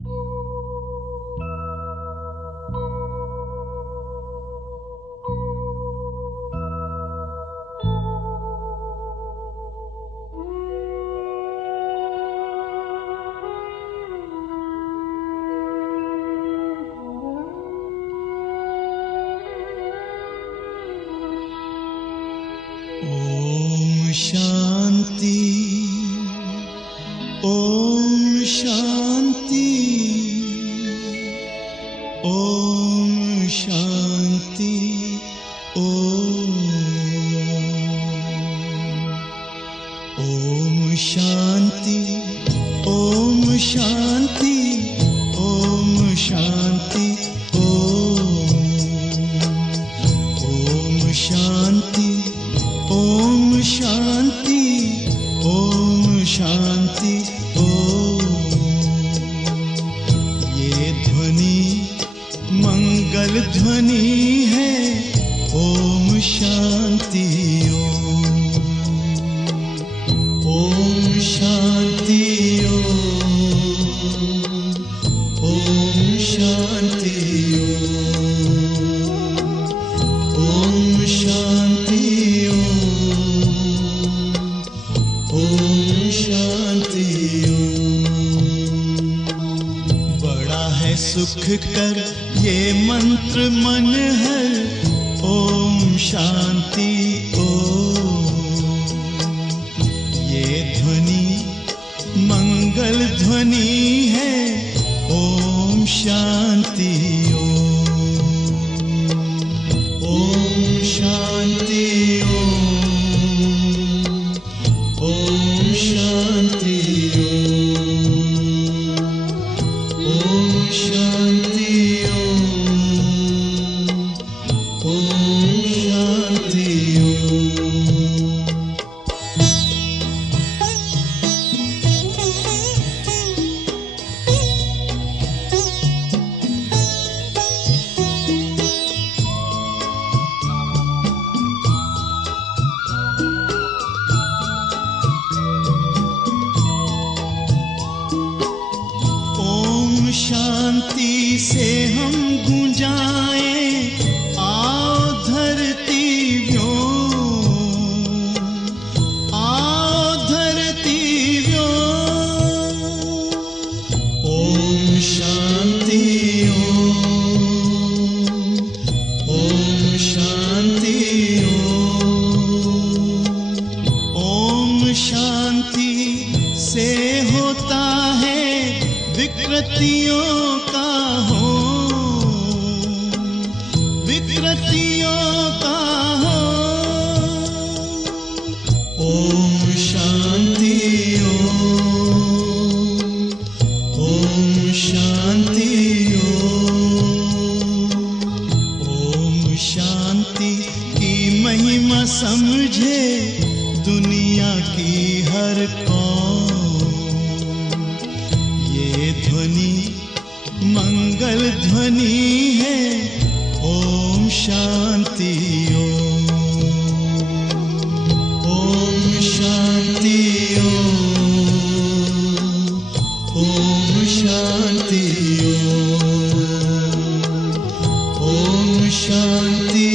ओम शांति, ओम शांति, ओम शांति, ओम शांति, ओम शांति, ओम शांति, ओम शांति, ओम शांति, ओम शांति, ओम। ये ध्वनि मंगल ध्वनि है, ओम शांति, ओम शांति, ओम शांति, ओम शांति, ओम शांति। बड़ा है सुख कर ये मंत्र मन हर, ओम शांति, ओम। ये ध्वनि मंगल ध्वनि है, ओम शांति, ओम शांति, ओम शांति, ओम शांति, ओम शांति। शांति से हम गूंजाएं, आओ धरती व्योम, आओ धरती व्योम। ओम शांति, ओम शांति, ओम शांति से होता है विकृतियों का हो, विकृतियों का हो। ओम शांति, ओम शांति, ओम शांति की महिमा समझे दुनिया की हर कौम। ये ध्वनि मंगल ध्वनि है, ओम शांति, ओम शांति, ओम शांति, ओम शांति,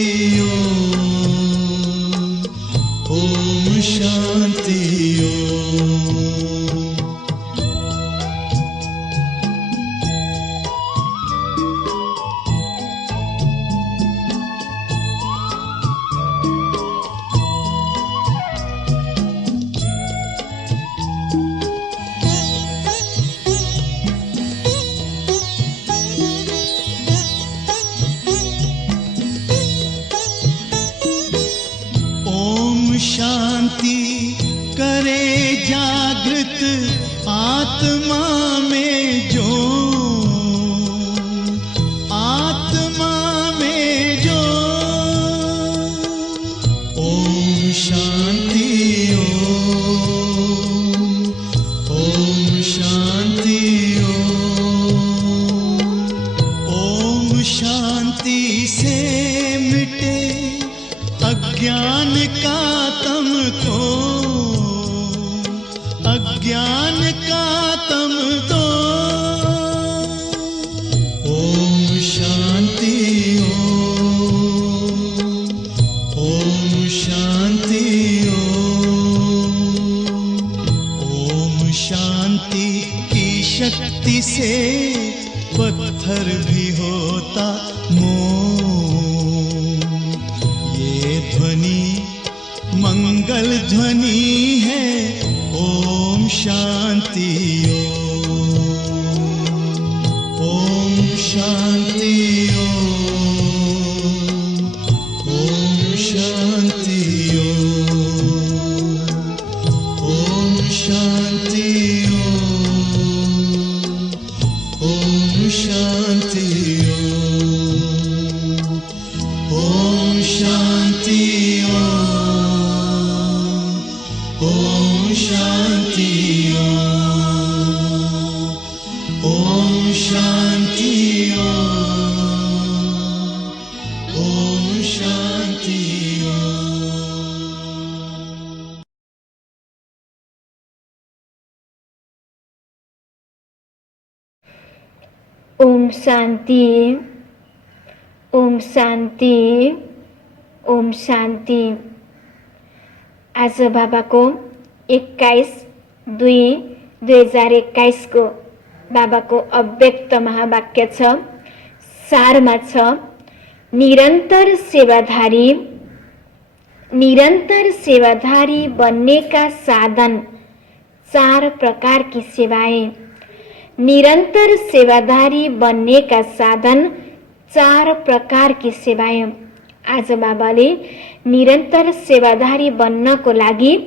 ओम शांति। शांति करे जागृत आत्मा में जो, आत्मा में जो। ओम शांति, ओम शांति, ओम शांति से मिटे अज्ञान का तम को, अज्ञान का तम की शक्ति से पत्थर भी होता मोम। ये ध्वनि मंगल ध्वनि है, ओम शांति ओम शांति ओम शांति ओम शांति ओम शांति ओम शांति ओम शांति ओम शांति ओम शांति। ओम शांति, ओम शांति, ओम शांति। आज बाबाको 21/2/2021 को बाबाको अव्यक्त महावाक्य छ, सारमा छ, निरन्तर सेवाधारी बनने का साधन 4 प्रकार की सेवाएं। निरंतर सेवाधारी बनने का साधन 4 प्रकार की सेवाएं। आज बाबाले निरन्तर सेवाधारी बन्नको लागि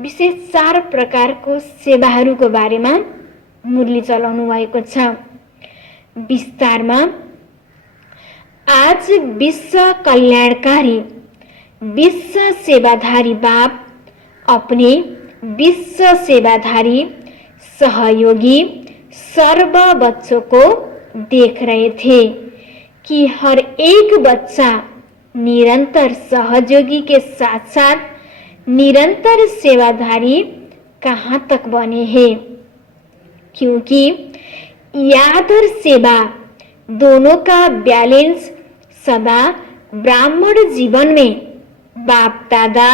विशेष 4 प्रकारको सेवाहरूको बारेमा मुरली चलाउनु भएको छ। विस्तारमा आज विश्व कल्याणकारी, विश्व सेवाधारी बाप अपने विश्व सेवाधारी सहयोगी सर्व बच्चों को देख रहे थे कि हर एक बच्चा निरंतर सहयोगी के साथ साथ निरंतर सेवाधारी कहाँ तक बने हैं, क्योंकि याद और सेवा दोनों का बैलेंस सदा ब्राह्मण जीवन में बाप दादा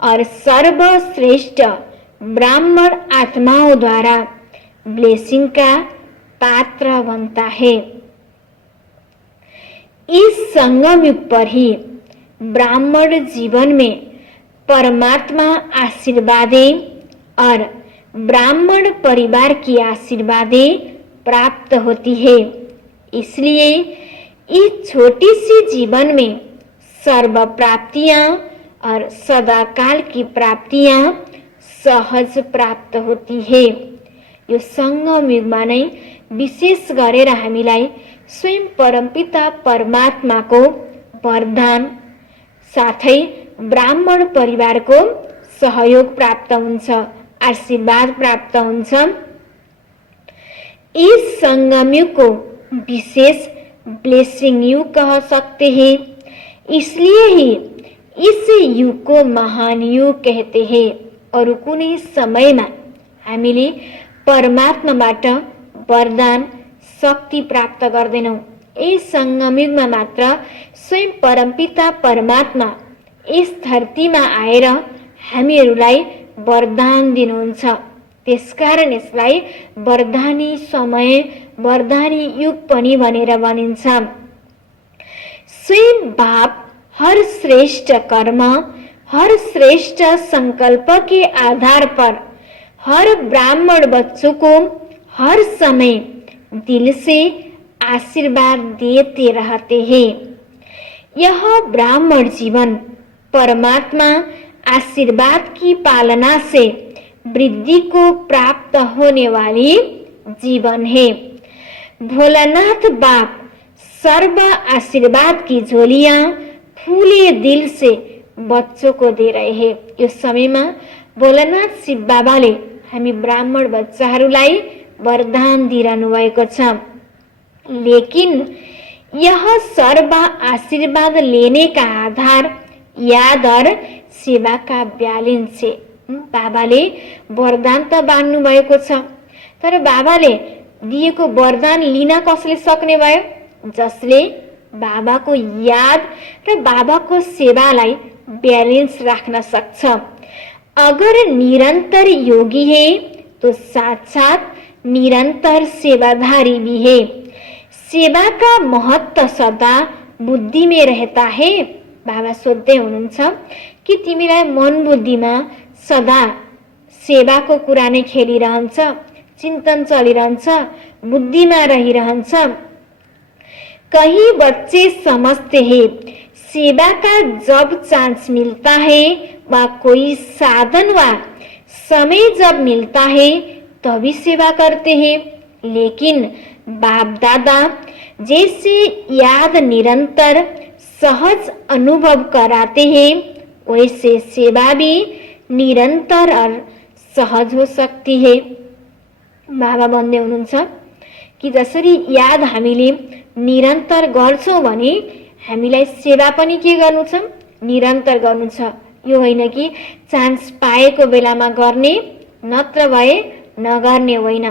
और सर्वश्रेष्ठ ब्राह्मण आत्माओं द्वारा ब्लेसिंग का पात्र बनता है। इस संगम युग पर ही ब्राह्मण जीवन में परमात्मा आशीर्वादें और ब्राह्मण परिवार की आशीर्वादें प्राप्त होती है। इसलिए इस छोटी सी जीवन में सर्व प्राप्तियां और सदाकाल की प्राप्तियां सहज प्राप्त होती है। यो संगम युगमा नै विशेष गरेर हामीलाई स्वयं परमपिता परमात्माको वरदान साथै ब्राह्मण परिवारको सहयोग प्राप्त हुन्छ, आशीर्वाद प्राप्त हुन्छ। इस संगम युग को विशेष ब्लेसिंग युग कह सकते हैं। इसलिए ही इस युग को महान युग कहते हैं। और कुनै समयमा हामीले परमात्माबाट वरदान शक्ति प्राप्त गर्दैनौं। यस संगम युगमा मात्र स्वयं परमपिता परमात्मा यस धरतीमा आएर हामीहरूलाई वरदान दिनुहुन्छ। त्यसकारण यसलाई वरदानी समय, वरदानी युग पनि भनेर भनिन्छ। स्वयं बाप हर श्रेष्ठ कर्म, हर श्रेष्ठ संकल्प के आधार पर हर ब्राह्मण बच्चों को हर समय दिल से आशीर्वाद देते रहते हैं। यह ब्राह्मण जीवन परमात्मा आशीर्वाद की पालना से वृद्धि को प्राप्त होने वाली जीवन है। भोलानाथ बाप सर्व आशीर्वाद की झोलियां फूले दिल से बच्चों को दे रहे हैं। यो समयमा भोलानाथ शिव बाबाले हामी ब्राह्मण बच्चाहरूलाई वरदान दिइरहनु भएको छ। लेकिन यह सर्व आशीर्वाद लेने का आधार याद और सेवा का बैलेंस है। बाबाले वरदान त बाँड्नु भएको छ, तर बाबाले दिएको वरदान लिन कसले सक्ने भयो? जसले बाबाको याद र बाबाको सेवालाई बैलेंस राख्न सक्छ। अगर निरंतर योगी है तो साथ साथ निरंतर सेवाधारी भी है। सेवा का महत्व सदा बुद्धि में रहता है। बाबा सोध्दै हुनुहुन्छ कि तिमीलाई मन बुद्धिमा सदा सेवाको कुरा नै खेलिरहन्छ, चिन्तन चलिरहन्छ, बुद्धिमा रहिरहन्छ। कहीं बच्चे समझते हैं सेवा का जब चांस मिलता है व कोई साधन व समय जब मिलता है तभी सेवा करते हैं, लेकिन बाप दादा जैसे याद निरंतर सहज अनुभव कराते हैं वैसे सेवा भी निरंतर और सहज हो सकती है। बाबा भन्दै हुनुहुन्छ कि जसरी याद हामीले निरन्तर गर्छौं भने हामीलाई सेवा पनि के गर्नु छ, निरन्तर गर्नु छ। यो होइन कि चान्स पाएको बेलामा गर्ने नत्र भए नगर्ने होइन,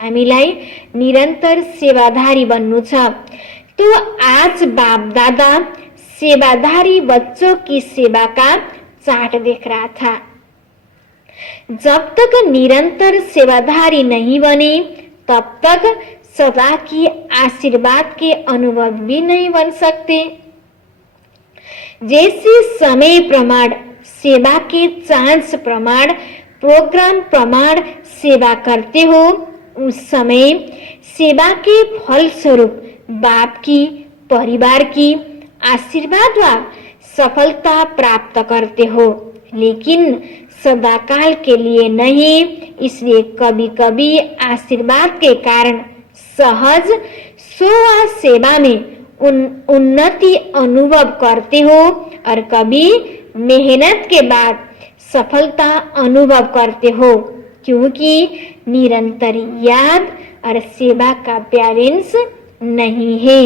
हामीलाई निरन्तर सेवाधारी बन्नु छ। तो आज बाप दादा सेवाधारी बच्चों की सेवा का चार्ट देख रहा था। जब तक निरंतर सेवाधारी नहीं बने तब तक सदा की आशीर्वाद के अनुभव भी नहीं बन सकते। जैसे समय प्रमाण सेवा के चांस प्रमाण प्रोग्राम प्रमाण सेवा करते हो, उस समय सेवा के फल स्वरूप बाप की परिवार की आशीर्वाद व सफलता प्राप्त करते हो, लेकिन सदाकाल के लिए नहीं। इसलिए कभी कभी आशीर्वाद के कारण सहज सोवा सेवा में उन्नति अनुभव करते हो और कभी मेहनत के बाद सफलता अनुभव करते हो, क्योंकि निरंतर याद और सेवा का बैलेंस नहीं है।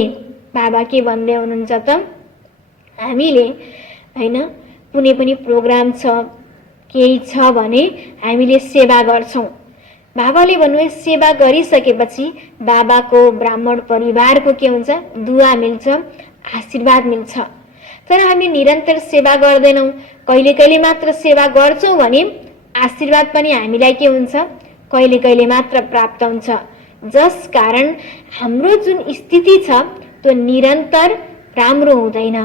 बाबा के भन्दै हुनुहुन्छ त हामीले हैन कुनै पनि प्रोग्राम छ केही छ भने हामीले सेवा गर्छौं। बाबाले भन्नुभयो सेवा गरिसकेपछि बाबाको ब्राह्मण परिवारको के हुन्छ, दुआ मिल्छ, आशीर्वाद मिल्छ। तर हामी निरन्तर सेवा गर्दैनौं, कहिले कहिले मात्र सेवा गर्छौं भने आशीर्वाद पनि हामीलाई के हुन्छ, कहिले कहिले मात्र प्राप्त हुन्छ। जस कारण हाम्रो जुन स्थिति छ त्यो निरन्तर राम्रो हुँदैन।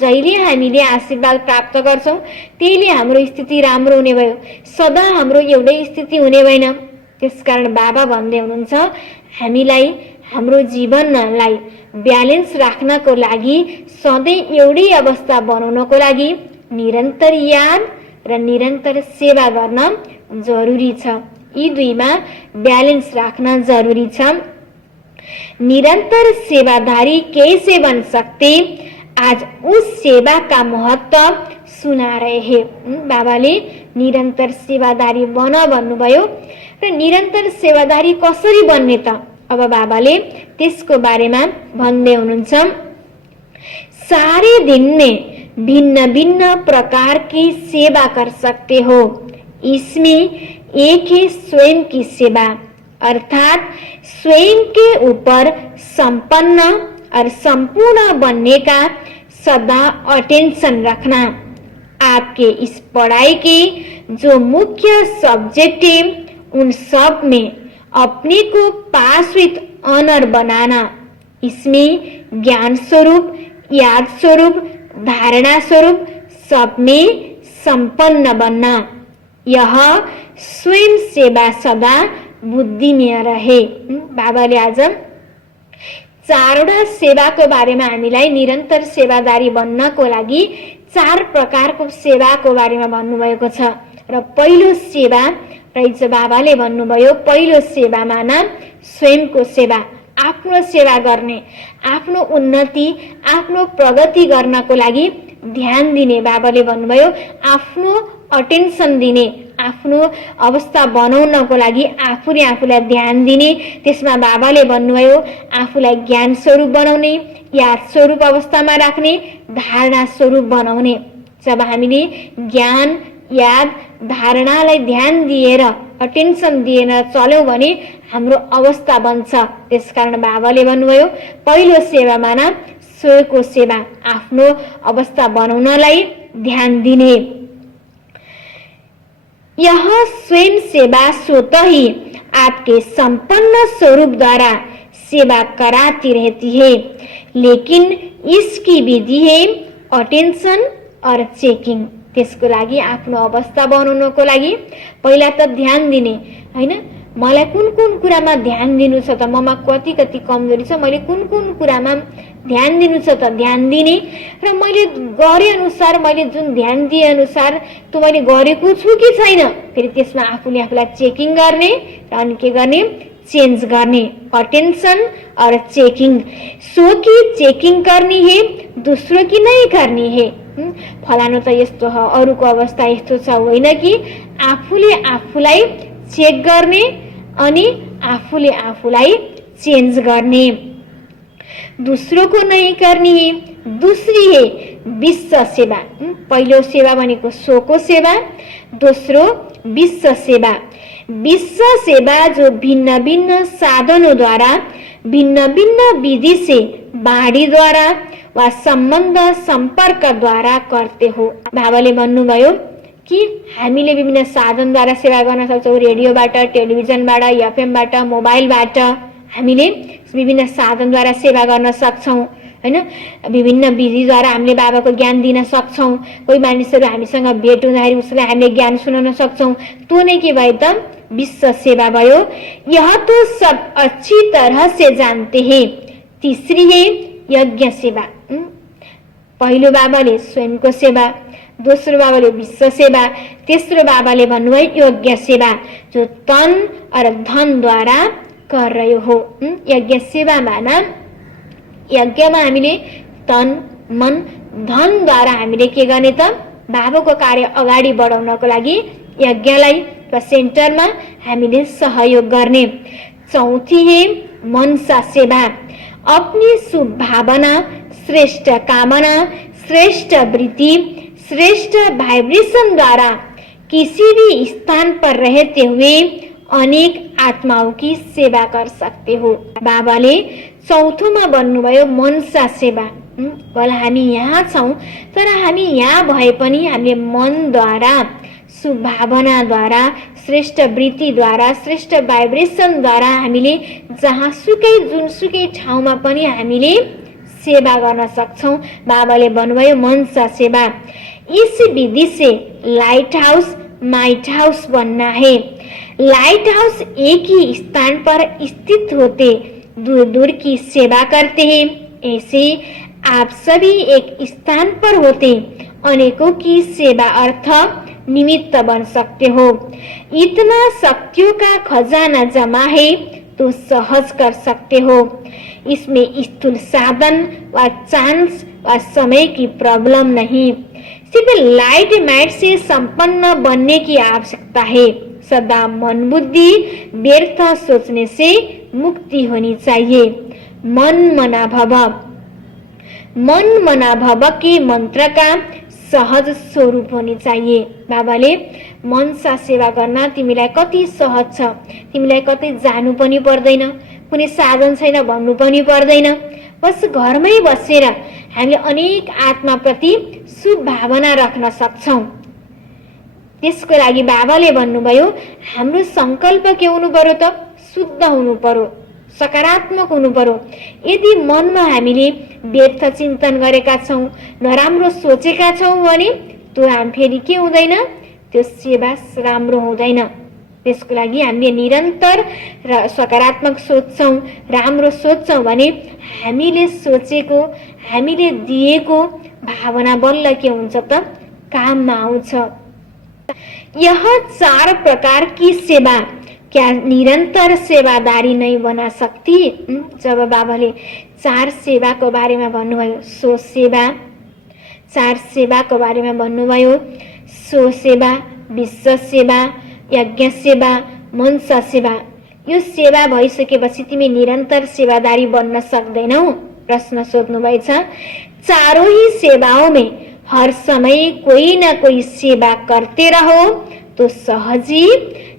जहिले हामीले आशीर्वाद प्राप्त गर्छौं त्यसले हाम्रो स्थिति राम्रो हुने भयो, सदा हाम्रो एउटै स्थिति हुने भएन। त्यसकारण बाबा भन्दै हुनुहुन्छ हामीलाई हाम्रो जीवनलाई ब्यालेन्स राख्नको लागि सधैँ एउटै अवस्था बनाउनको लागि निरन्तर याद र निरन्तर सेवा गर्न जरुरी छ। यी दुईमा ब्यालेन्स राख्न जरुरी छ। निरंतर सेवाधारी कैसे बन सकते, आज उस सेवा का महत्व सुना रहे हैं। बाबाले निरन्तर सेवाधारी बन भन्नुभयो र निरन्तर सेवाधारी कसरी बन्ने त अब बाबाले त्यसको बारेमा भन्दै हुनुहुन्छ। सारे दिन में भिन्न भिन्न प्रकार की सेवा कर सकते हो, इसमें एक है स्वयं की सेवा, अर्थात स्वयं के ऊपर संपन्न और संपूर्ण बनने का सदा अटेंशन रखना। आपके इस पढ़ाई के जो मुख्य सब्जेक्ट है उन सब में अपने को पास विथ ऑनर बनाना। इसमें ज्ञान स्वरूप, याद स्वरूप, धारणा स्वरूप सब में संपन्न बनना। यह स्वयं सेवा सदा बुद्धि में रहे। बाबाले आज चारवटा सेवाको बारेमा हामीलाई निरन्तर सेवादारी बन्नको लागि चार प्रकारको सेवाको बारेमा भन्नुभएको छ। र पहिलो सेवा रहेछ बाबाले भन्नुभयो, पहिलो सेवामा नाम स्वयंको सेवा, आफ्नो सेवा गर्ने, आफ्नो उन्नति, आफ्नो प्रगति गर्नको लागि ध्यान दिने। बाबाले भन्नुभयो आफ्नो अटेन्सन दिने, आफ्नो अवस्था बनाउनको लागि आफूले आफूलाई ध्यान दिने। त्यसमा बाबाले भन्नुभयो आफूलाई ज्ञान स्वरूप बनाउने, याद स्वरूप अवस्थामा राख्ने, धारणा स्वरूप बनाउने। जब हामीले ज्ञान, याद, धारणालाई ध्यान दिएर अटेन्सन दिएर चल्यौं भने हाम्रो अवस्था बन्छ। त्यसकारण बाबाले भन्नुभयो पहिलो सेवामा नाम स्वयंको सेवा, आफ्नो अवस्था बनाउनलाई ध्यान दिने। यह स्वयं सेवा स्वतः ही आपके संपन्न स्वरूप द्वारा सेवा कराती रहती है, लेकिन इसकी विधि है अटेन्सन और चेकिङ। त्यसको लागि आफ्नो अवस्था बनाउनको लागि पहिला त ध्यान दिने हैन, मलाई कुन कुन कुरामा ध्यान दिनु छ त, ममा कति कति कमजोरी छ, मैले कुन कुन कुरामा ध्यान दिनु छ त ध्यान दिने, र मैले गरे अनुसार, मैले जुन ध्यान दिए अनुसार त्यो मैले गरेको छु कि छैन, फेरि त्यसमा आफूले आफूलाई चेकिङ गर्ने र अनि के गर्ने, चेन्ज गर्ने। अटेन्सन और चेकिङ, सो कि चेकिङ करनी है, दूसरों की नहीं करनी है। फलानु त यस्तो हो, अरूको अवस्था यस्तो छ, होइन कि आफूले आफूलाई चेक गर्ने अनि आफूले आफूलाई चेन्ज गर्ने। दूसरों को नहीं करनी है, दूसरी है विश्व सेवा। पहिलो सेवा भनेको सोको सेवा, दोस्रो विश्व सेवा। विश्व सेवा जो भिन्न भिन्न साधनों द्वारा, भिन्न भिन्न विधि से बाणी द्वारा वा सम्बन्ध सम्पर्क द्वारा करते हो। बाबाले भन्नुभयो कि हामीले विभिन्न साधनद्वारा सेवा गर्न सक्छौँ, रेडियोबाट, टेलिभिजनबाट, एफएमबाट, मोबाइलबाट हामीले विभिन्न साधनद्वारा सेवा गर्न सक्छौँ हैन। विभिन्न विधिद्वारा हामीले बाबाको ज्ञान दिन सक्छौँ। कोही मानिसहरू हामीसँग भेट हुँदाखेरि उसलाई हामीले ज्ञान सुनाउन सक्छौँ। त्यो नै के भयो त, विश्व सेवा भयो। यह तो सब अच्छी तरह से जानते हैं। तीसरी है यज्ञ सेवा। पहिलो बाबाले स्वयंको सेवा, दोस्रो बाबाले विश्व सेवा, तेस्रो बाबाले भन्नुभयो यज्ञ सेवा, जो तन और धन द्वारा कर रहे हो। यज्ञ सेवा माना यज्ञमा हामीले तन मन धन द्वारा हामीले के गर्ने त, बाबाको कार्य अगाडि बढाउनको लागि यज्ञलाई वा सेन्टरमा हामीले सहयोग गर्ने। चौथी है मनसा सेवा। अपनी शुभ भावना, श्रेष्ठ कामना, श्रेष्ठ वृत्ति, श्रेष्ठ वाइब्रेशन द्वारा किसी भी स्थान पर रहते हुए अनेक आत्माओं की सेवा कर सकते हो। बाबाले चौथोमा भन्नुभयो मनसा सेवा। भला हामी यहाँ छौँ, तर हामी यहाँ भए पनि हामीले मनद्वारा, सुभावनाद्वारा, श्रेष्ठ वृत्तिद्वारा, श्रेष्ठ वाइब्रेसनद्वारा हामीले जहाँसुकै जुनसुकै ठाउँमा पनि हामीले सेवा गर्न सक्छौँ। बाबाले भन्नुभयो मनसा सेवा। इस विधि से लाइट हाउस माइट हाउस बनना है। लाइट हाउस एक ही स्थान पर स्थित होते दूर दूर की सेवा करते हैं, ऐसे आप सभी एक स्थान पर होते अनेकों की सेवा अर्थ निमित्त बन सकते हो। इतना शक्तियों का खजाना जमा है तो सहज कर सकते हो। इसमें स्थूल साधन व चांस व समय की प्रॉब्लम नहीं, सिर्फ लाइट माइट से संपन्न बनने की आवश्यकता है। सदा मन बुद्धि व्यर्थ सोचने से मुक्ति होनी चाहिए। मन मना भव, मन मना भव के मंत्र का सहज स्वरूप होनी चाहिए। बाबाले मनसा सेवा गर्न तिमीलाई कति सहज छ, तिमीलाई कतै जानु पनि पर्दैन, कुनै साधन छैन भन्नु पनि पर्दैन, बस घरमै बसेर हामीले अनेक आत्माप्रति शुभ भावना राख्न सक्छौँ। त्यसको लागि बाबाले भन्नुभयो हाम्रो संकल्प के हुनु पर्यो त, शुद्ध हुनु पर्यो, सकारात्मक हुनु पर्यो। यदि मनमा हामीले व्यर्थ चिन्तन गरेका छौँ, नराम्रो सोचेका छौँ भने त्यो हामी फेरि के हुँदैन, त्यो सेवा राम्रो हुँदैन। त्यसको लागि हामीले निरन्तर र सकारात्मक सोच्छौँ, राम्रो सोच्छौँ भने हामीले सोचेको, हामीले दिएको भावना बल्ल के हुन्छ त, काममा आउँछ। यह 4 प्रकार की सेवा क्या निरंतर सेवादारी नहीं बना सकती? जब बाबाले 4 सेवाको बारेमा भन्नुभयो, सो सेवा, 4 सेवाको बारेमा भन्नुभयो, सो सेवा, विश्व सेवा, यज्ञ सेवा, मनसा सेवा। यो सेवा भइसकेपछि तिमी निरन्तर सेवादारी बन्न सक्दैनौ? प्रश्न सोध्नु भएछ। चारों ही सेवाओं में हर समय कोई ना कोई सेवा करते रहो तो सहज ही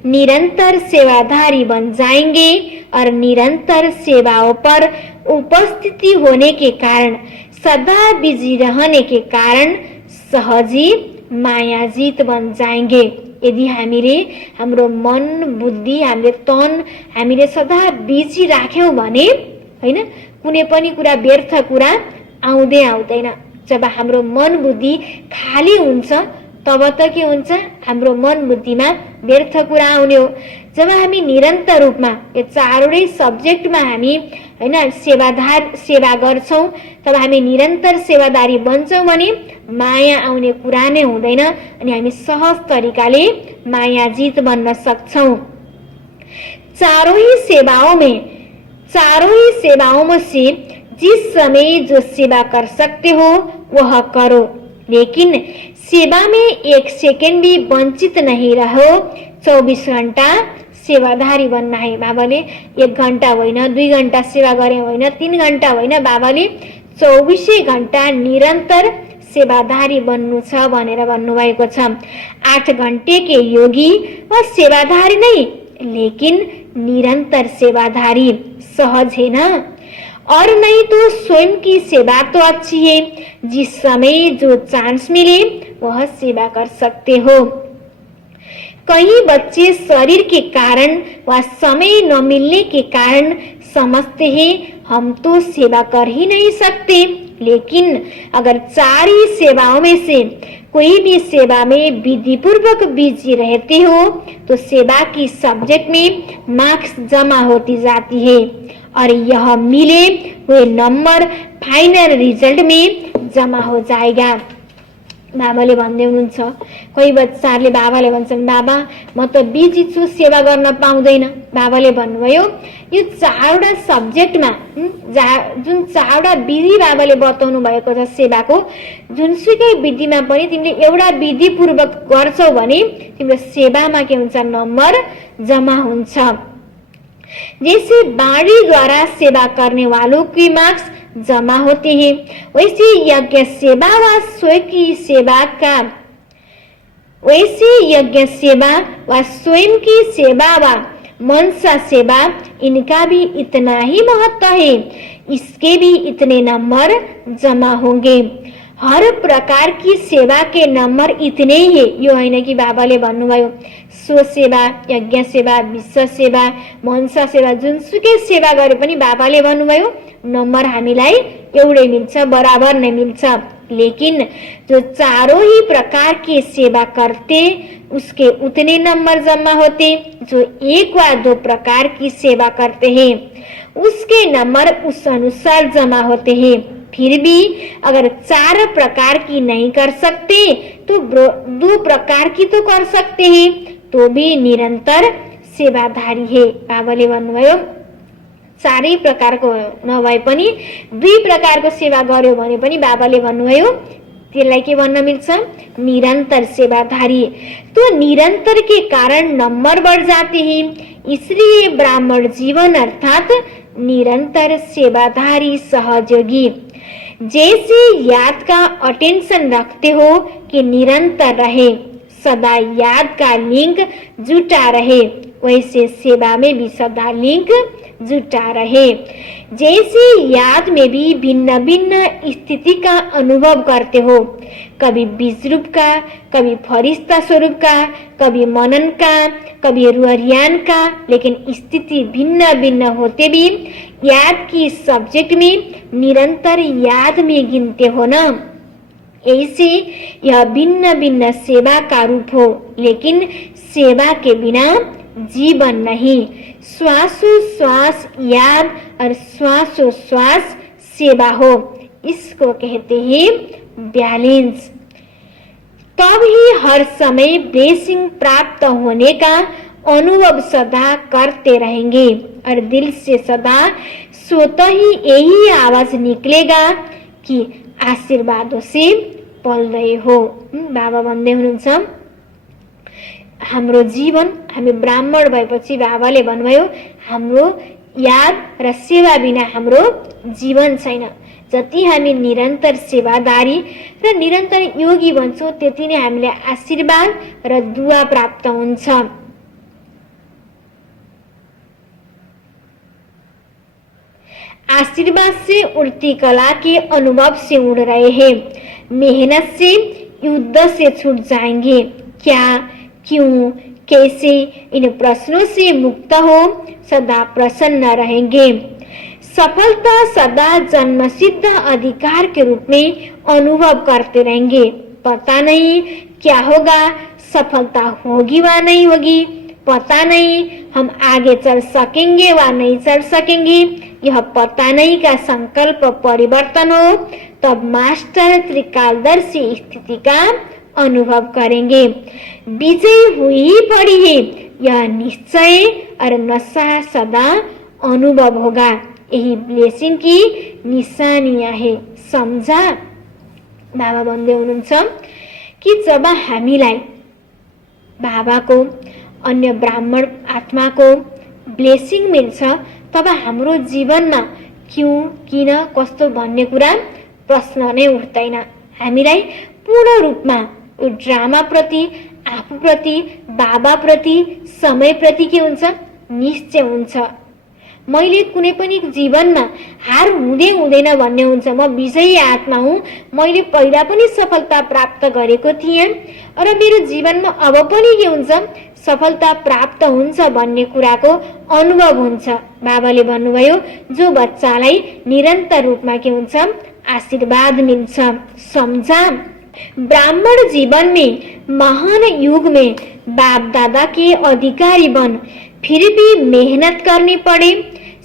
निरंतर सेवाधारी बन जाएंगे और निरंतर सेवाओं पर उपस्थिति होने के कारण, सदा बिजी रहने के कारण सहज ही मायाजीत बन जाएंगे। यदि हामीले हाम्रो मन बुद्धि हामीले तन हामीले सदा बिजी राख्यौं भने हैन कुनै पनि कुरा व्यर्थ कुरा आउँदैन। जब हाम्रो मन बुद्धि खाली हुन्छ तब त के हुन्छ, हाम्रो मन बुद्धिमा व्यर्थ कुरा आउने हो। जब हामी निरन्तर रूपमा यो चारवटै सब्जेक्टमा हामी हैन सेवा गर्छौं तब हामी निरन्तर सेवादारी बन्छौं भने माया आउने कुरा नै हुँदैन अनि हामी सहज तरिकाले मायाजित बन्न सक्छौं। चारों ही सेवाओं में से जिस समय जो सेवा कर सकते हो वह करो, लेकिन सेवा में एक सेकेंड भी वंचित नहीं रहो। 24 घंटा सेवाधारी बन्ना है। बाबाले 1 घण्टा होइन, 2 घण्टा सेवा गरे होइन, 3 घण्टा होइन, बाबाले 24 घण्टा निरन्तर सेवाधारी बन्नु छ भनेर भन्नुभएको छ। 8 घण्टे के योगी व सेवाधारी नहीं, लेकिन निरंतर सेवाधारी। सहज है ना। और नहीं तो स्वयं की सेवा तो अच्छी है, जिस समय जो चांस मिले वह सेवा कर सकते हो। कई बच्चे शरीर के कारण व समय न मिलने के कारण समझते हैं हम तो सेवा कर ही नहीं सकते, लेकिन अगर 4 ही सेवाओं में से कोई भी सेवा में विधि पूर्वक बिजी रहते हो तो सेवा की सब्जेक्ट में मार्क्स जमा होती जाती है और यह मिले हुए नंबर फाइनल रिजल्ट में जमा हो जाएगा। बाबाले भन्दै हुनुहुन्छ, कोही बच्चाहरूले बाबाले भन्छन् बाबा म त बिजी छु, सेवा गर्न पाउँदैन। बाबाले भन्नुभयो यो 4वटा सब्जेक्टमा जुन 4वटा विधि बाबाले बताउनु भएको छ सेवाको, जुनसुकै विधिमा पनि तिमीले एउटा विधि पूर्वक गर्छौ भने तिम्रो सेवामा के हुन्छ, नम्बर जमा हुन्छ। जैसे बाणी द्वारा सेवा करने वालों की मार्क्स जमा होते हैं, वैसे यज्ञ सेवा व स्वयं की सेवा व मनसा सेवा, इनका भी इतना ही महत्व है, इसके भी इतने नंबर जमा होंगे। हर प्रकार की सेवा के नंबर इतने ही है। यो हैन कि बाबाले भन्नुभयो सो सेवा, यज्ञ सेवा, विश्व सेवा, मनसा सेवा, जुनसुकै सेवा गरे पनि बाबाले भन्नुभयो नंबर हामीलाई एउटै मिल्छ, बराबर नै मिल्छ। लेकिन जो चारों ही प्रकार की सेवा करते उसके उतने नंबर जमा होते, जो 1 व 2 प्रकार की सेवा करते हैं उसके नंबर उस अनुसार जमा होते हैं। फिर भी अगर 4 प्रकार की नहीं कर सकते तो 2 प्रकार की तो कर सकते हैं, तो भी निरंतर सेवाधारी है। बाबाले भन्नुभयो 4 प्रकारको नभए पनि 2 प्रकारको सेवा गर्यो भने पनि बाबाले भन्नुभयो त्यसलाई के भन्न मिल्छ, निरंतर सेवाधारी। तो निरंतर के कारण नंबर बढ़ जाते हैं, इसलिए ब्राह्मण जीवन अर्थात निरंतर सेवाधारी सहयोगी। जैसे याद का अटेंशन रखते हो कि निरंतर रहे, सदा याद का लिंक जुटा रहे, वैसे सेवा में भी सदा लिंक जुटा रहे। जैसे याद में भी भिन्न भिन्न स्थिति का अनुभव करते हो, कभी बीज रूप का, कभी फरिश्ता स्वरूप का, कभी मनन का, कभी रुहरियान का, लेकिन स्थिति भिन्न भिन्न होते भी याद की सब्जेक्ट में निरंतर याद में गिनते हो ना। ऐसे यह भिन्न भिन्न सेवा का रूप हो, लेकिन सेवा के बिना जीवन नहीं। श्वासोश्वास याद और श्वासोश्वास सेवा हो, इसको कहते हैं बैलेंस। तब ही हर समय ब्लेसिंग प्राप्त होने का अनुभव सदा करते रहेंगे और दिल से सदा स्वतः ही यही आवाज निकलेगा कि आशीर्वादों से पल रहे हो। बाबा भन्दै हुनुहुन्छ हाम्रो जीवन, हामी ब्राह्मण भएपछि बाबाले भन्नुभयो हाम्रो याद र सेवा बिना हाम्रो जीवन छैन। जति हामी निरन्तर सेवादारी र निरन्तर योगी बन्छौं त्यति नै हामीले आशीर्वाद र दुआ प्राप्त हुन्छ। आशीर्वाद से उड़ती कला के अनुभव से उड़ रहे हैं, मेहनत से युद्ध से छूट जाएंगे। क्या क्यों, कैसे, इन प्रश्नों से मुक्त हो सदा प्रसन्न रहेंगे। सफलता सदा जन्मसिद्ध अधिकार के रूप में अनुभव करते रहेंगे। पता नहीं क्या होगा, सफलता होगी व नहीं होगी, पता नहीं हम आगे चल सकेंगे व नहीं चल सकेंगे, यह पता नहीं का संकल्प परिवर्तन हो तब मास्टर त्रिकालदर्शी स्थिति का अनुभव करेंगे। विजय हुई पड़ी है यह निश्चय और नशा सदा अनुभव होगा। यही ब्लेसिंग की निशानियां है। सम्झा? बाबा भन्दै हुनुहुन्छ कि जब हामीलाई बाबाको अन्य ब्राह्मण आत्माको ब्लेसिङ मिल्छ तब हाम्रो जीवनमा क्यों, किन, कस्तो भन्ने कुरा प्रश्न नै उठ्दैन। हामीलाई पूर्ण रूपमा यो ड्रामा प्रति, आफूप्रति, बाबाप्रति, समयप्रति के हुन्छ, निश्चय हुन्छ। मैले कुनै पनि जीवनमा हार हुँदै हुँदैन भन्ने हुन्छ। म विजयी आत्मा हुँ, मैले पहिला पनि सफलता प्राप्त गरेको थिएँ र मेरो जीवनमा अब पनि के हुन्छ, सफलता प्राप्त हुन्छ भन्ने कुराको अनुभव हुन्छ। बाबाले भन्नुभयो जो बच्चालाई निरन्तर रूपमा के हुन्छ, आशीर्वाद मिल्छ। सम्झा? ब्राह्मण जीवन में महान युग में बाप दादा के अधिकारी बन फिर भी मेहनत करनी पड़े,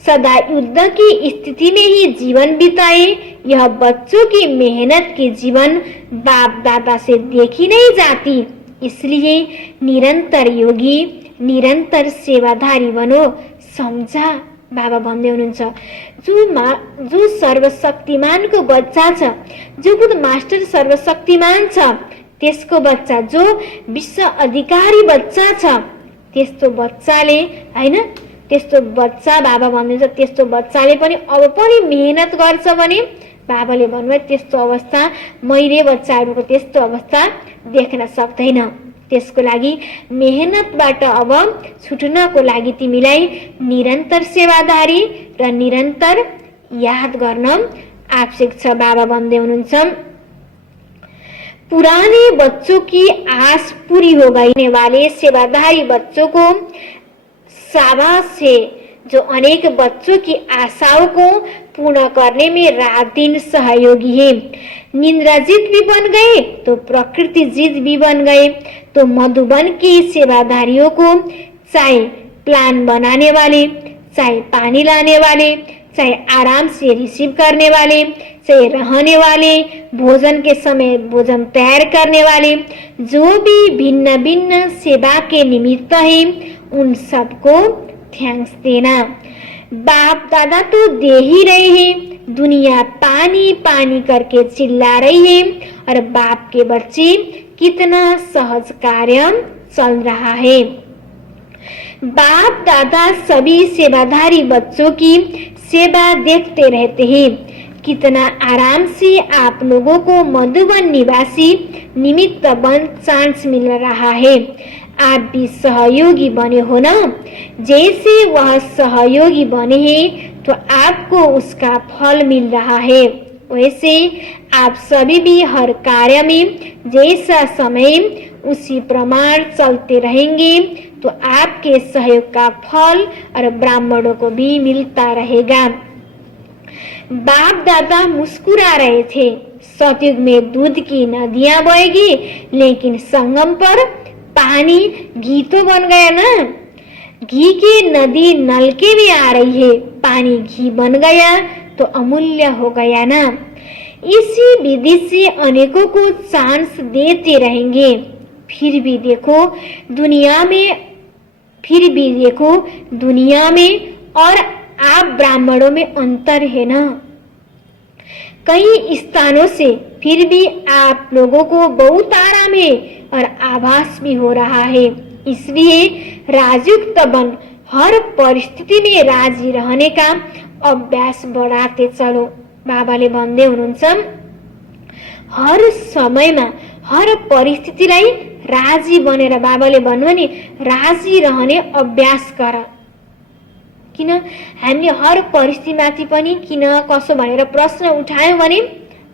सदा युद्ध की स्थिति में ही जीवन बिताए। यह बच्चों की मेहनत की जीवन बाप दादा से देखी नहीं जाती, इसलिए निरंतर योगी, निरंतर सेवाधारी बनो। सम्झा? बाबा भन्दै हुनुहुन्छ जो सर्वशक्तिमानको बच्चा छ, जो खुद मास्टर सर्वशक्तिमान छ, त्यसको बच्चा, जो विश्व अधिकारी बच्चा छ, त्यस्तो बच्चाले हैन, त्यस्तो बच्चा बाबा भन्नुहुन्छ त्यस्तो बच्चाले पनि अब पनि मेहनत गर्छ भने बाबाले भन्नुभयो त्यस्तो अवस्था मैले बच्चाहरूको त्यस्तो अवस्था देख्न सक्दैन। त्यसको लागि मेहनतबाट अब छुट्नको लागि तिमीलाई निरन्तर सेवादारी र निरन्तर याद गर्न आवश्यक छ। बाबा भन्दै हुनुहुन्छ पुराने बच्चों की आस पूरी हो गई वाले सेवादारी बच्चों को शाबाश है, जो अनेक बच्चों की आशाओं को पूर्ण करने में रात दिन सहयोगी है। निंद्राजीत भी बन गए तो प्रकृति जीत भी बन गए। तो मधुबन की सेवाधारियों को चाहे प्लान बनाने वाले, चाहे पानी लाने वाले, चाहे आराम से रिसीव करने वाले, चाहे रहने वाले, भोजन के समय भोजन तैयार करने वाले, जो भी भिन्न भिन्न सेवा के निमित्त है उन सबको थैंक्स देना। बाप दादा तो दे ही रहे हैं, दुनिया पानी पानी करके चिल्ला रही है और बाप के बच्चे कितना सहज कार्य चल रहा है। बाप दादा सभी सेवाधारी बच्चों की सेवा देखते रहते हैं। कितना आराम से आप लोगों को मधुबन निवासी निमित्त बन चांस मिल रहा है। आप भी सहयोगी बने हो ना। जैसे वह सहयोगी बने हैं तो आपको उसका फल मिल रहा है, वैसे आप सभी भी हर कार्य में जैसा समय उसी प्रमाण चलते रहेंगे तो आपके सहयोग का फल और ब्राह्मणों को भी मिलता रहेगा। बाप दादा मुस्कुरा रहे थे। सतयुग में दूध की नदियां बहेगी, लेकिन संगम पर पानी घी तो बन गया ना। घी की नदी नलके में आ रही है, पानी घी बन गया तो अमूल्य हो गया ना। इसी विधि से अनेकों को चांस देते रहेंगे। फिर भी देखो दुनिया में और आप ब्राह्मणों में अंतर है ना। कई स्थानों से फिर भी आप लोगों को बहुत आराम है और आभास भी हो रहा है। इसलिए राजयुक्त बन हर परिस्थिति में राजी रहने का अभ्यास बढ़ाते चलो। बाबाले भन्दै हुनुहुन्छ हर समयमा हर परिस्थितिलाई राजी बनेर बाबाले भन्नु नि राजी रहने अभ्यास गर। किन हामीले हर परिस्थितिमाथि पनि किन कसो भनेर प्रश्न उठायौं भने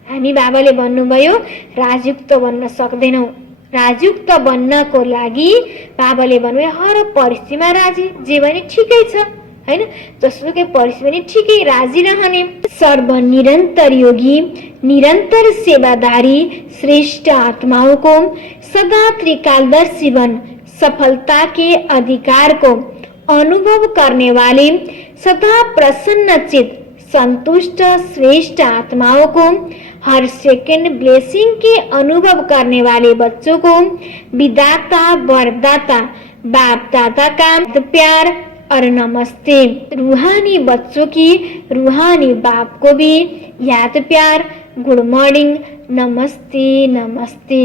हामी बाबाले भन्नुभयो राजयुक्त बन्न सक्दैनौं। राजयुक्त बन्नको लागि बाबाले भन्नुभयो हर परिस्थितिमा राजी, जे भने ठिकै छ हैन, जसुकै परिस्थिति पनि ठिकै राजी रहने। सर्वनिरन्तर योगी, निरंतर सेवादारी श्रेष्ठ आत्माओं को सदा त्रिकालदर्शी बन सफलता के अधिकार को अनुभव करने वाले सदा प्रसन्न चित संतुष्ट श्रेष्ठ आत्माओं को हर सेकंड ब्लेसिंग के अनुभव करने वाले बच्चों को विदाता वरदाता बाप दादा का प्यार और नमस्ते। रूहानी बच्चों की रूहानी बाप को भी याद प्यार, गुड मॉर्निंग, नमस्ते नमस्ते।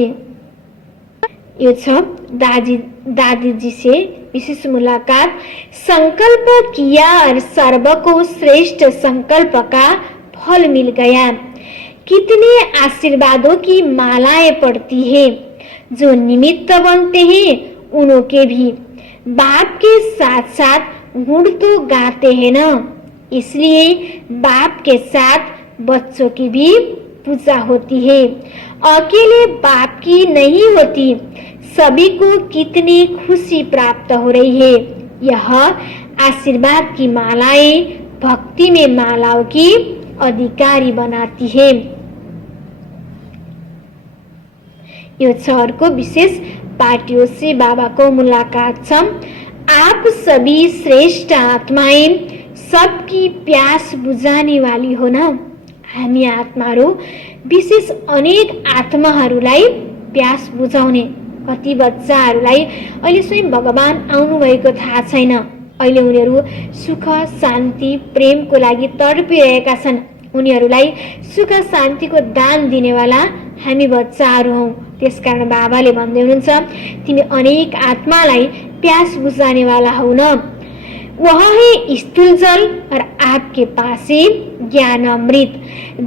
यो छ दादी जी से विशेष मुलाकात। संकल्प किया और सर्व को श्रेष्ठ संकल्प का फल मिल गया। कितने आशीर्वादों की मालाएं पड़ती है, जो निमित्त बनते हैं उनके भी बाप के साथ साथ गुण तो गाते हैं ना, इसलिए बाप के साथ बच्चों की भी पूजा होती है। अकेले बाप की नहीं होती, सभी को कितनी खुशी प्राप्त हो रही है। यह आशीर्वाद की मालाएं भक्ति में मालाओं की अधिकारी बनाती है। यो छ को विशेष पार्टियों से बाबा को मुलाकात छ। आप सभी श्रेष्ठ आत्माएं सबकी प्यास बुझाने वाली हो न। हामी आत्माहरू विशेष अनेक आत्माहरूलाई प्यास बुझाउने। कति बच्चाहरूलाई अहिले स्वयं भगवान आउनुभएको थाहा छैन। अहिले उनीहरू सुख शान्ति प्रेमको लागि तडपिरहेका छन्। उनीहरूलाई सुख शान्तिको दान दिनेवाला हामी बच्चाहरू हौं। त्यसकारण बाबाले भन्दै हुनुहुन्छ तिमी अनेक आत्मालाई प्यास बुझाने वाला हौ न। वह है स्थूल जल और आपके पास है ज्ञान अमृत।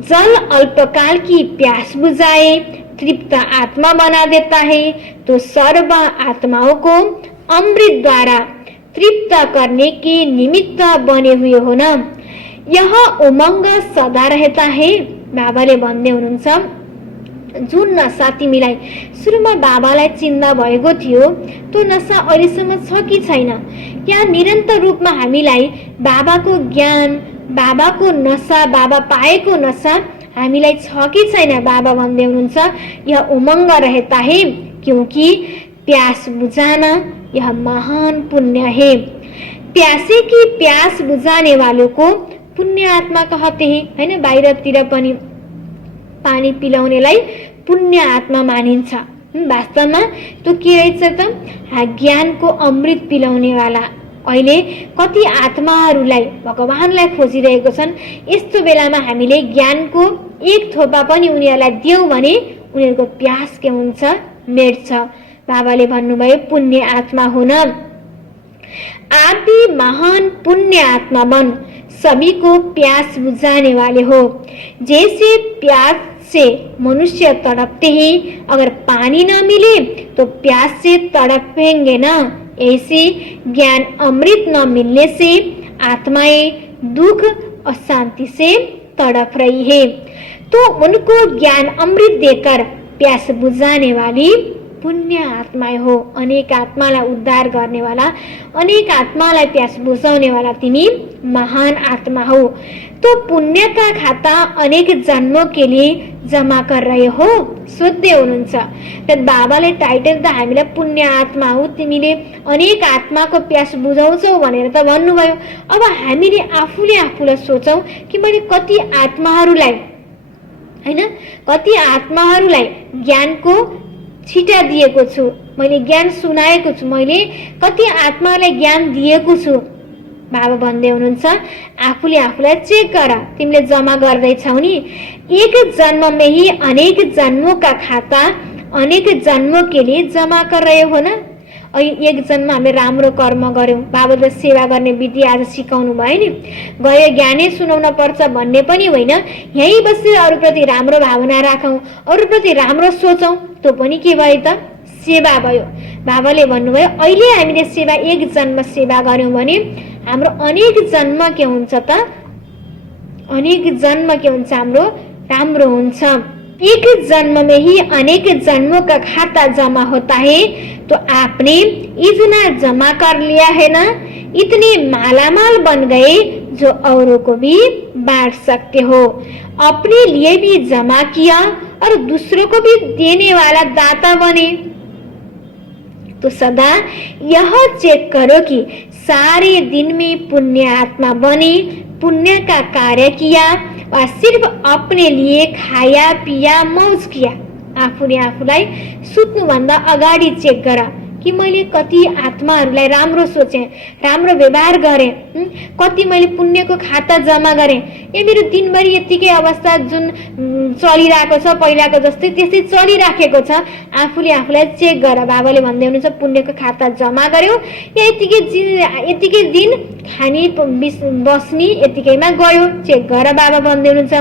जल अल्पकाल की प्यास बुझाए तृप्त आत्मा बना देता है, तो सर्व आत्माओं को अमृत द्वारा तृप्त करने के निमित्त बने हुए हो न। यह उमंग सदा रहता है। बाबाले भन्दै हुनुहुन्छ जुन नशा तिमीलाई सुरुमा बाबालाई चिन्दा भएको थियो त्यो नशा अहिलेसम्म छ कि छैन? यहाँ निरन्तर रूपमा हामीलाई बाबाको ज्ञान, बाबाको नशा, बाबा पाएको नशा हामीलाई छ कि छैन? बाबा भन्दै हुनुहुन्छ यह उमंग रहता है, क्योंकि प्यास बुझाना यह महान पुण्य है। प्यासे की प्यास बुझाने वालों को पुण्य आत्मा कहते हैं, हैन? बाहिरतिर पनि पानी पिलाउनेलाई पुण्य आत्मा मानिन्छ। वास्तवमा त्यो के रहेछ त? ज्ञानको अमृत पिलाउने वाला। अहिले कति आत्माहरूलाई भगवानलाई खोजिरहेको छन्। यस्तो बेलामा हामीले ज्ञानको एक थोपा पनि उनीहरूलाई दियौं भने उनीहरूको प्यास के हुन्छ? मेट्छ। बाबाले भन्नुभयो पुण्य आत्मा हुन। आप भी महान पुण्य आत्मा बन सभी को प्यास बुझाने वाले हो। जैसे प्यास से मनुष्य तड़पते हैं, अगर पानी न मिले तो प्यास से तड़पेंगे ना। ऐसे ज्ञान अमृत न मिलने से आत्माएं दुख और शांति से तड़प रही है, तो उनको ज्ञान अमृत देकर प्यास बुझाने वाली पुण्य आत्माएं हो। अनेक आत्मालाई उद्धार गर्ने वाला, अनेक आत्मालाई प्यास बुझाउने वाला तिमी महान आत्मा हो। तो पुण्य का खाता अनेक जन्मों के लिए जमा कर रहे हो। सोध्दै हुनुहुन्छ र बाबाले टाइटल त हामीलाई पुण्य आत्मा हो, तिमीले अनेक आत्माको प्यास बुझाउँछौ भनेर त भन्नुभयो। अब हामीले आफूले आफूलाई सोचौं कि मैले कति आत्माहरूलाई, हैन, कति आत्माहरूलाई ज्ञानको छिटा दिएको छु, मैले ज्ञान सुनाएको छु, मैले कति आत्मालाई ज्ञान दिएको छु। बाबा भन्दै हुनुहुन्छ आफूले आफूलाई चेक गर, तिमीले जमा गर्दैछौ नि। एक जन्म में ही अनेक जन्मों का खाता अनेक जन्मों के लिए जमा कर रहे हो न। एक जन्म हामीले राम्रो कर्म गर्यौं, बाबाले सेवा गर्ने विधि आज सिकाउनु भयो नि। गयो ज्ञानै सुनाउन पर्छ भन्ने पनि होइन, यही बसेर अरूप्रति राम्रो भावना राखौं, अरूप्रति राम्रो सोचौं, त्यो पनि के भयो त? सेवा भयो। बाबाले भन्नुभयो अहिले हामीले सेवा एक जन्म सेवा गर्यौं भने हाम्रो अनेक जन्म के हुन्छ त? अनेक जन्म के हुन्छ? हाम्रो राम्रो हुन्छ। एक जन्म में ही अनेक जन्मों का खाता जमा होता है। तो आपने इतना जमा कर लिया है ना, इतने मालामाल बन गए जो औरों को भी बांट सकते हो। अपने लिए भी जमा किया और दूसरों को भी देने वाला दाता बने। तो सदा यह चेक करो कि सारे दिन में पुण्य आत्मा बने, पुण्य का कार्य किया और सिर्फ अपने लिए खाया पिया मौज किया। आफूले आफूलाई सुत्नुभन्दा अगाडि चेक गर कि मैले कति आत्माहरूलाई राम्रो सोचे, राम्रो व्यवहार गरे, कति मैले पुण्यको खाता जमा गरे। ए मेरो दिनभरि यतिकै अवस्था जुन चलिरहेको छ पहिलाको जस्तै त्यस्तै चलिराखेको छ, आफूले आफूलाई चेक गर। बाबाले भन्दै हुनुहुन्छ पुण्यको खाता जमा गर्यो या यतिकै दिन खाने बस्ने यतिकैमा गयो, चेक गर। बाबा भन्दै हुनुहुन्छ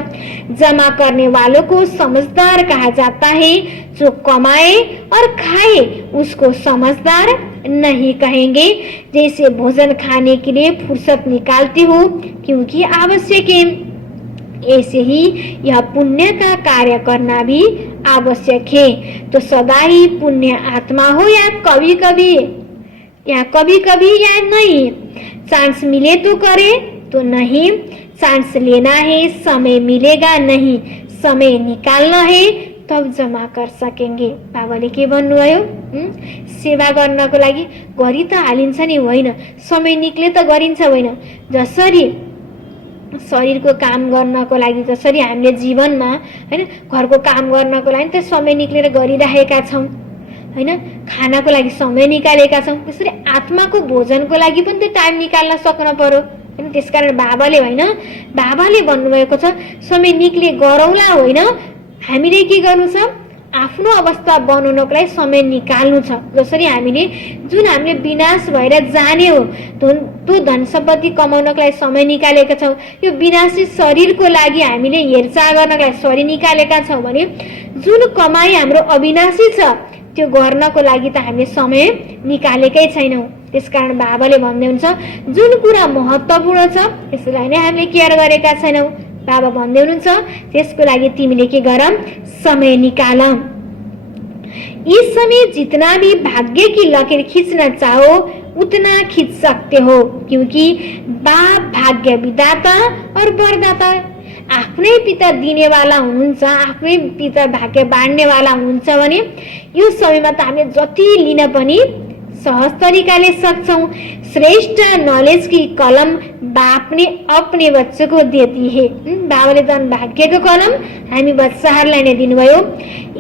जमा करने वालों को समझदार कहा जाता है, जो कमाए और खाए उसको समझदार नहीं कहेंगे। जैसे भोजन खाने के लिए फुर्सत निकालती हो क्योंकि आवश्यक है, ऐसे ही यह पुण्य का कार्य करना भी आवश्यक है। तो सदा ही पुण्य आत्मा हो या कभी कभी या नहीं, चांस मिले तो करे तो नहीं, चांस लेना है, समय मिलेगा नहीं, समय निकालना है तब जमा कर सकेंगे। बाबाले के भन्नुभयो, सेवा गर्नको लागि गरी त हालिन्छ नि, होइन समय निक्ले त गरिन्छ होइन। जसरी शरीरको काम गर्नको लागि जसरी हामीले जीवनमा हैन घरको काम गर्नको लागि त समय निक्लेर गरिरहेका छौं हैन, खानाको लागि समय निकालेका छौं, त्यसरी आत्माको भोजनको लागि पनि त टाइम निकाल्न सक्न पर्यो हैन। त्यसकारण बाबाले भन्नुभएको छ समय निक्ले गरौँला होइन, हामीले के गर्नु छ, आफ्नो अवस्था बनाउनको लागि समय निकाल्नु छ। जसरी हामीले विनाश भएर जाने हो त्यो धन सम्पत्ति कमाउनको लागि समय निकालेका छौं, यो विनाशी शरीरको लागि हामीले हेरचाह गर्नको लागि शरीर निकालेका छौं भने जुन कमाई हाम्रो अविनाशी छ त्यो गर्नको लागि त हामीले समय निकालेकै छैनौं। त्यसकारण बाबाले भन्दै हुन्छ जुन कुरा महत्त्वपूर्ण छ त्यसलाई नै हामीले केयर गरेका छैनौं। बाबा भन्दै हुनुहुन्छ त्यसको लागि तिमीले के गर, समय निकाल। इस समय जितना भी भाग्य की लकीर खींचना चाहो उतना खींच सकते हो, क्योंकि बाप भाग्य विधाता और वरदाता। आफ्नै पिता दिनेवाला हुनुहुन्छ, आफ्नै पिता भाग्य बाँड्नेवाला हुनुहुन्छ भने यो समयमा त हामीले जति लिन पनि सहज तरिकाले सक्छौं। श्रेष्ठ नॉलेज की कलम बाप ने अपने बच्चों को देती है। बाबाले त भाग्यको कलम हामी बच्चाहरूलाई नै दिनुभयो।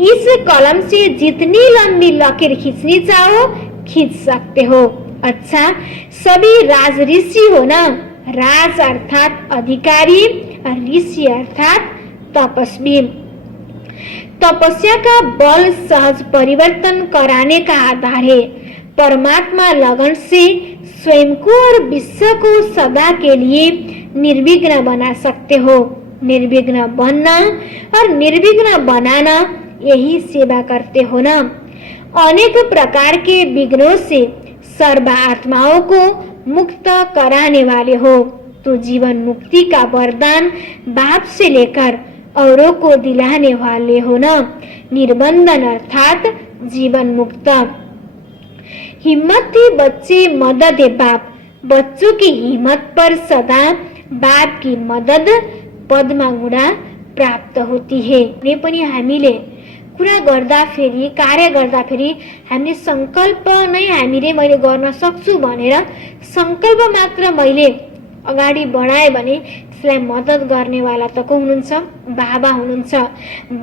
इस कलम से जितनी लंबी लकीर खींचनी चाहो खींच सकते हो। अच्छा, सभी राज ऋषि हो ना, राज अर्थात अधिकारी और ऋषि अर्थात तपस्वी। तपस्या का बल सहज परिवर्तन कराने का आधार है। परमात्मा लगन से स्वयं को और विश्व को सदा के लिए निर्विघ्न बना सकते हो। निर्विघ्न बनना और निर्विघ्न बनाना यही सेवा करते हो ना। अनेक प्रकार के विघ्नों से सर्व आत्माओं को मुक्त कराने वाले हो। तो जीवन मुक्ति का वरदान बाप से लेकर औरों को दिलाने वाले हो ना। निर्बंधन अर्थात जीवन मुक्त। हिम्मत थे बच्चे मदद है बाप। बच्चों की हिम्मत पर सदा बाप की मदद पद्मा गुणा प्राप्त होती है। ने पनि हामीले कुरा गर्दा फेरि कार्य गर्दा फेरि हामीले संकल्प नै हामीले मैले गर्न सक्छु भनेर संकल्प मात्र मैले अगाडि बढाए भने त्यसलाई मदद गर्ने वाला त को हुनुहुन्छ? बाबा हुनुहुन्छ।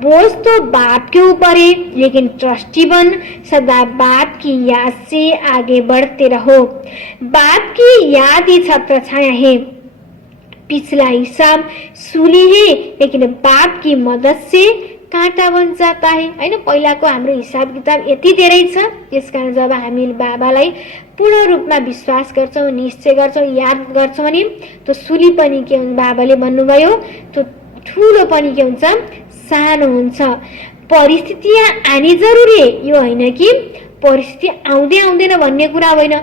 बोझ तो बाप के ऊपर है, लेकिन ट्रस्टी बन सदा बाप की याद से आगे बढ़ते रहो। बाप की याद ही छत्र छाया है। पिछला हिसाब सुली है, लेकिन बाप की मदद से काँटा बन जाता है। हैन, पहिलाको हाम्रो हिसाब किताब यति धेरै छ, त्यसकारण जब हामी बाबालाई पूर्ण रूपमा विश्वास गर्छौं, निश्चय गर्छौं, याद गर्छौं भने त्यो सुली पनि के हुन्छ, बाबाले भन्नुभयो त्यो ठूलो पनि के हुन्छ, सानो हुन्छ। परिस्थिति आनी जरुरी, यो होइन कि परिस्थिति आउँदै आउँदैन भन्ने कुरा होइन।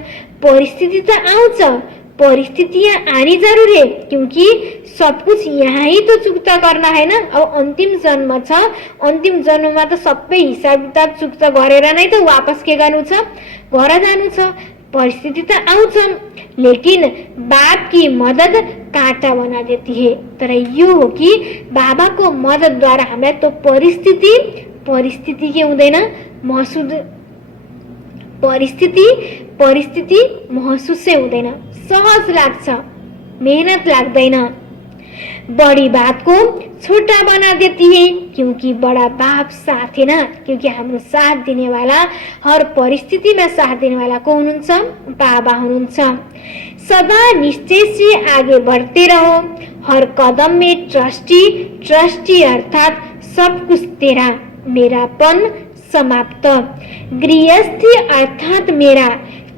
परिस्थिति त आउँछ, परिस्थितियां आनी जरूर है, क्योंकि सब कुछ यहाँ ही तो चुक्ता करना है ना। अब अन्तिम जन्म छ, अन्तिम जन्ममा त सबै हिसाब किताब चुक्ता गरेर नै त वापस के गर्नु छ, घर जानु छ। परिस्थिति त आउँछ, लेकिन बाप की मदद कांटा बना देती है। तर यो हो कि बाबाको मददद्वारा हामीलाई तो परिस्थिति के हुँदैन, परिस्थिति महसुसै हुँदैन, सहज लाग्छ, मेहनत लाग्दैन। बड़ी बात को छोटा बना देती है, क्योंकि बड़ा बाप साथ है ना। क्योंकि हाम्रो साथ देने वाला, हर परिस्थिति में साथ देने वाला को हुनुहुन्छ, बाबा हुनुहुन्छ। सदा निश्चय से आगे बढ़ते रहो, हर कदम में ट्रस्टी अर्थात सब कुछ तेरा, मेरापन समाप्त। गृहस्थी अर्थात मेरा,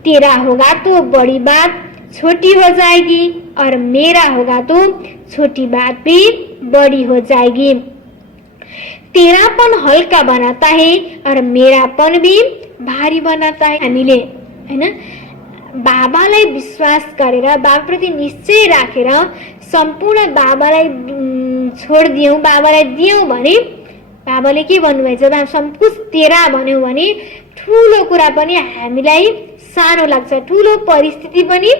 तेरा होगा तो बड़ी बात छोटी हो जाएगी, और मेरा होगा तो छोटी बात भी बड़ी हो जाएगी। तेरापन हल्का बनाता है और मेरापन भी भारी बनाता है। हामीले हैन बाबालाई विश्वास गरेर, बाबाप्रति निश्चय राखेर सम्पूर्ण बाबालाई छोडिदियौँ, बाबालाई दियौँ भने बाबाले के भन्नुभएछ, जब सब कुछ तेरा भन्यौँ भने ठुलो कुरा पनि हामीलाई सानो लाग्छ, ठुलो परिस्थिति पनि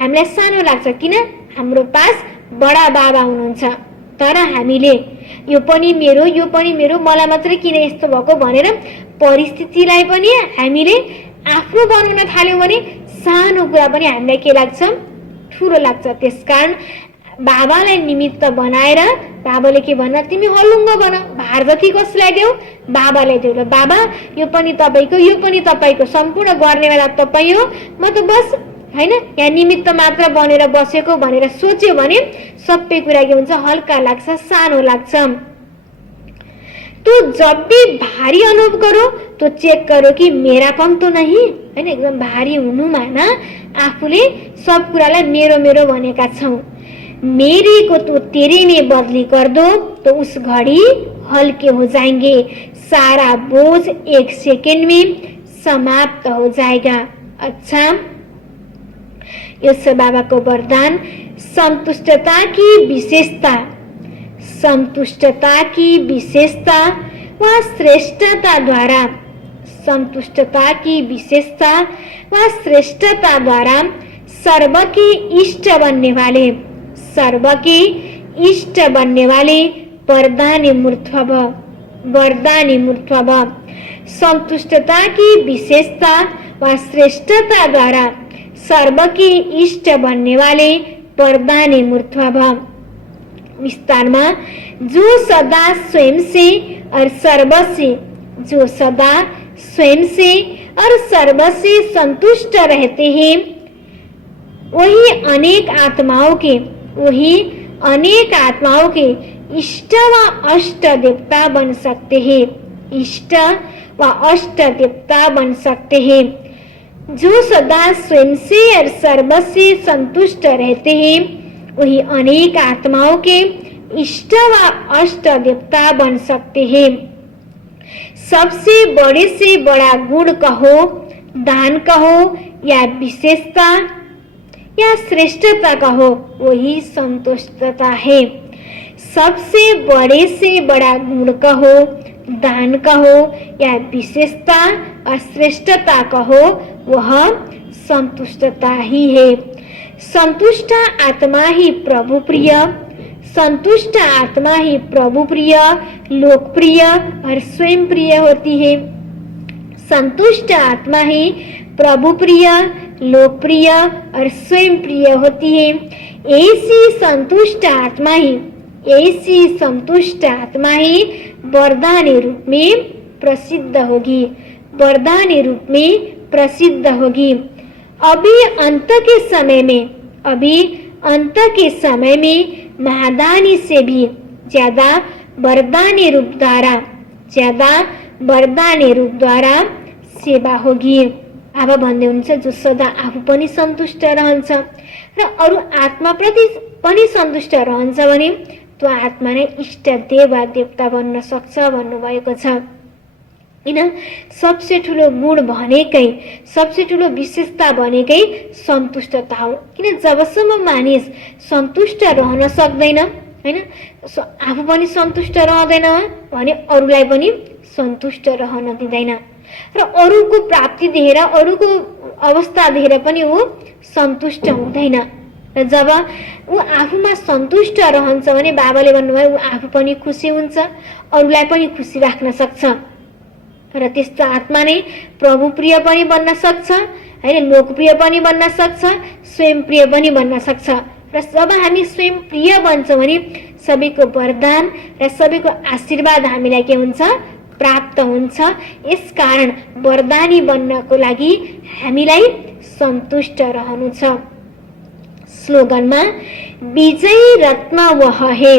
हामीलाई सानो लाग्छ। किन? हाम्रो पास बडा बाबा हुनुहुन्छ। तर हामीले यो पनि मेरो, मलाई मात्रै किन यस्तो भएको भनेर परिस्थितिलाई पनि हामीले आफ्नो बनाउन थाल्यौँ भने सानो कुरा पनि हामीलाई के लाग्छ, ठुलो लाग्छ। त्यसकारण बाबालाई निमित्त बनाएर बाबाले के भन्न, तिमी हलुङ्गो बन, भार जति कसलाई देऊ, बाबालाई देऊ। ल बाबा यो पनि तपाईको, यो पनि तपाईको, सम्पूर्ण गर्नेवाला तपाई हो, म त बस हैन यहाँ निमित्त मात्र बनेर बसेको भनेर सोच्यो भने सबै कुरा के हुन्छ, हल्का लाग्छ, सानो लाग्छ। तो जब भी भारी अनुभव करो तो चेक करो कि मेरापन तो नहीं हैन। एकदम भारी हुनुमा न आफूले सब कुरालाई मेरो भनेका छौं। मेरे को तो तेरे में बदली कर दो तो उस घड़ी हल्के हो जाएंगे, सारा बोझ एक सेकंड में समाप्त हो जाएगा। अच्छा, यस बाबा को वरदान, संतुष्टता की विशेषता, संतुष्टता की विशेषता व श्रेष्ठता द्वारा, संतुष्टता की विशेषता व श्रेष्ठता द्वारा सर्व के इष्ट बनने वाले, सर्व के इष्ट बनने वाले वरदानी मूर्तभ, वरदानी मूर्तभ। संतुष्टता की विशेषता व श्रेष्ठता द्वारा सर्व के इष्ट बनने वाले वरदानी मूर्तभ। विस्तार में, जो सदा स्वयं से और सर्व से, जो सदा स्वयं से और सर्व से संतुष्ट रहते हैं, वही अनेक आत्माओं के, वही अनेक आत्माओं के इष्ट व अष्ट देवता बन सकते हैं, इष्ट व अष्ट देवता बन सकते हैं। जो सदा स्वयं से और सर्व से संतुष्ट रहते हैं, वही अनेक आत्माओं के इष्ट व अष्ट देवता बन सकते हैं। सबसे बड़े से बड़ा गुण कहो, दान कहो या विशेषता या श्रेष्ठता कहो, वही संतुष्टता है। सबसे बड़े से बड़ा गुण कहो, दान कहो या विशेषता और श्रेष्ठता कहो, वह संतुष्टता ही है। संतुष्ट आत्मा ही प्रभु प्रिय, संतुष्ट आत्मा ही प्रभु प्रिय, लोकप्रिय और स्वयं प्रिय होती है। संतुष्ट आत्मा ही प्रभु प्रिय, लोकप्रिय और स्वयं प्रिय होती है। ऐसी संतुष्ट आत्मा ही, ऐसी संतुष्ट आत्मा ही वरदानी रूप में प्रसिद्ध होगी, वरदानी रूप में प्रसिद्ध होगी। अभी अंत के समय में, अभी अंत के समय में महादानी से भी ज्यादा वरदानी रूप द्वारा, ज्यादा वरदानी रूप द्वारा सेवा होगी। बाबा भन्दै हुनुहुन्छ, जो सदा आफू पनि सन्तुष्ट रहन्छ र अरू आत्माप्रति पनि सन्तुष्ट रहन्छ भने त्यो आत्मा नै इष्ट देव वा देवता बन्न सक्छ भन्नुभएको छ। हैन। सबसे ठुलो गुण भनेकै, सबसे ठुलो विशेषता भनेकै सन्तुष्टता हो। किन जबसम्म मानिस सन्तुष्ट रहन सक्दैन हैन, आफू पनि सन्तुष्ट रहँदैन भने अरूलाई पनि सन्तुष्ट रहन दिँदैन र अरूको प्राप्ति देखेर, अरूको अवस्था देखेर पनि ऊ सन्तुष्ट हुँदैन। र जब ऊ आफूमा सन्तुष्ट रहन्छ भने बाबाले भन्नुभयो ऊ आफू पनि खुसी हुन्छ, अरूलाई पनि खुसी राख्न सक्छ र त्यस्तो आत्मा नै प्रभु प्रिय पनि बन्न सक्छ हैन, लोकप्रिय पनि बन्न सक्छ, स्वयं प्रिय पनि बन्न सक्छ। र जब हामी स्वयं प्रिय बन्छौँ भने सबैको वरदान र सबैको आशीर्वाद हामीलाई के हुन्छ, प्राप्त हुन्छ। यसकारण वरदानी बन्नको लागि हामीलाई सन्तुष्ट रहनु छ। स्लोगनमा विजय रत्न वह है,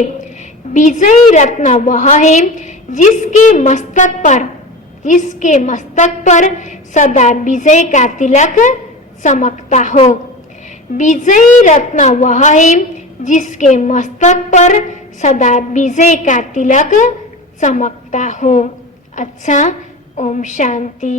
विजय रत्न वह है जिसके मस्तक पर सदा विजय का तिलक चमकता हो। विजय रत्न वह है जिसके मस्तक पर सदा विजय का तिलक चमकता हो। अच्छा, ओम शांति।